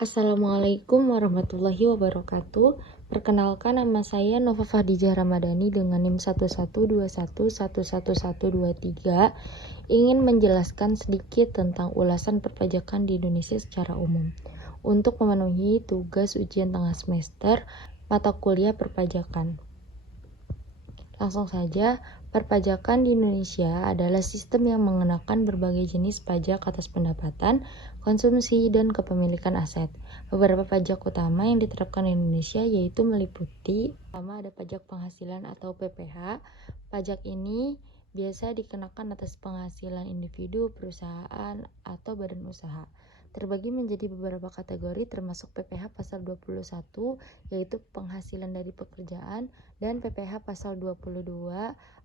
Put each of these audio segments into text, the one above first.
Assalamualaikum warahmatullahi wabarakatuh. Perkenalkan, nama saya Nova Fadijah Ramadhani dengan NIM 1121111123. Ingin menjelaskan sedikit tentang ulasan perpajakan di Indonesia secara umum. Untuk memenuhi tugas ujian tengah semester mata kuliah perpajakan. Langsung saja, perpajakan di Indonesia adalah sistem yang mengenakan berbagai jenis pajak atas pendapatan, konsumsi, dan kepemilikan aset. Beberapa pajak utama yang diterapkan di Indonesia yaitu meliputi: pertama, ada pajak penghasilan atau PPh. Pajak ini biasa dikenakan atas penghasilan individu, perusahaan, atau badan usaha. Terbagi menjadi beberapa kategori termasuk PPh pasal 21 yaitu penghasilan dari pekerjaan, dan PPh pasal 22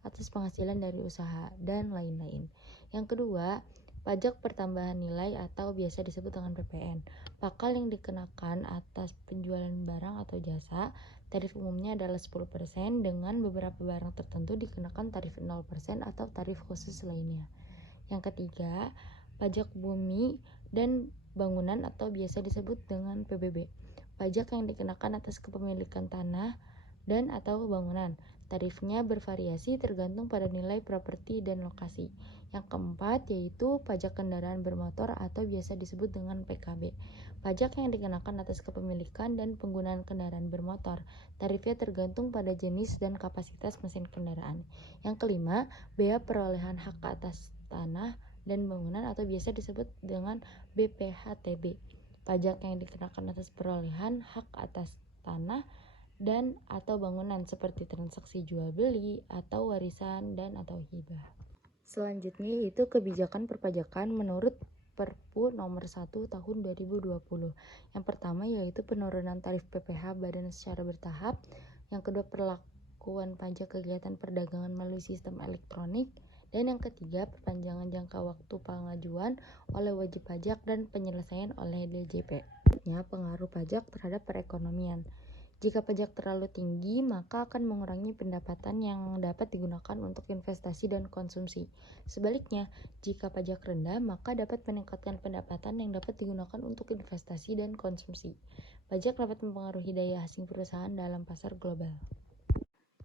atas penghasilan dari usaha, dan lain-lain. Yang kedua, pajak pertambahan nilai atau biasa disebut dengan PPN. Pakal yang dikenakan atas penjualan barang atau jasa. Tarif umumnya adalah 10%, dengan beberapa barang tertentu dikenakan tarif 0% atau tarif khusus lainnya. Yang ketiga, pajak bumi dan bangunan atau biasa disebut dengan PBB. Pajak yang dikenakan atas kepemilikan tanah dan atau bangunan. Tarifnya bervariasi tergantung pada nilai properti dan lokasi. Yang keempat yaitu pajak kendaraan bermotor atau biasa disebut dengan PKB. Pajak yang dikenakan atas kepemilikan dan penggunaan kendaraan bermotor. Tarifnya tergantung pada jenis dan kapasitas mesin kendaraan. Yang kelima, bea perolehan hak atas tanah dan bangunan atau biasa disebut dengan BPHTB. Pajak yang dikenakan atas perolehan hak atas tanah dan atau bangunan seperti transaksi jual beli atau warisan dan atau hibah. Selanjutnya yaitu kebijakan perpajakan menurut Perpu nomor 1 tahun 2020. Yang pertama yaitu penurunan tarif PPh badan secara bertahap. Yang kedua, perlakuan pajak kegiatan perdagangan melalui sistem elektronik. Dan yang ketiga, perpanjangan jangka waktu pengajuan oleh wajib pajak dan penyelesaian oleh DJP. Pengaruh pajak terhadap perekonomian. Jika pajak terlalu tinggi, maka akan mengurangi pendapatan yang dapat digunakan untuk investasi dan konsumsi. Sebaliknya, jika pajak rendah, maka dapat meningkatkan pendapatan yang dapat digunakan untuk investasi dan konsumsi. Pajak dapat mempengaruhi daya saing perusahaan dalam pasar global.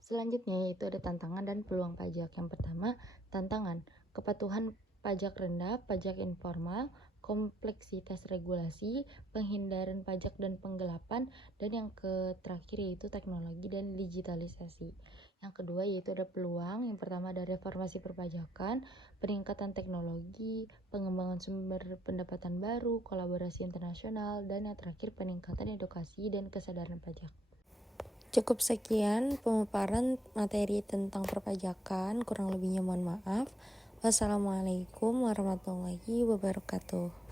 Selanjutnya yaitu ada tantangan dan peluang pajak. Yang pertama, tantangan, kepatuhan pajak rendah, pajak informal, kompleksitas regulasi, penghindaran pajak dan penggelapan, dan yang terakhir yaitu teknologi dan digitalisasi. Yang kedua yaitu ada peluang. Yang pertama ada reformasi perpajakan, peningkatan teknologi, pengembangan sumber pendapatan baru, kolaborasi internasional, dan yang terakhir peningkatan edukasi dan kesadaran pajak. Cukup sekian pemaparan materi tentang perpajakan, kurang lebihnya mohon maaf. Wassalamualaikum warahmatullahi wabarakatuh.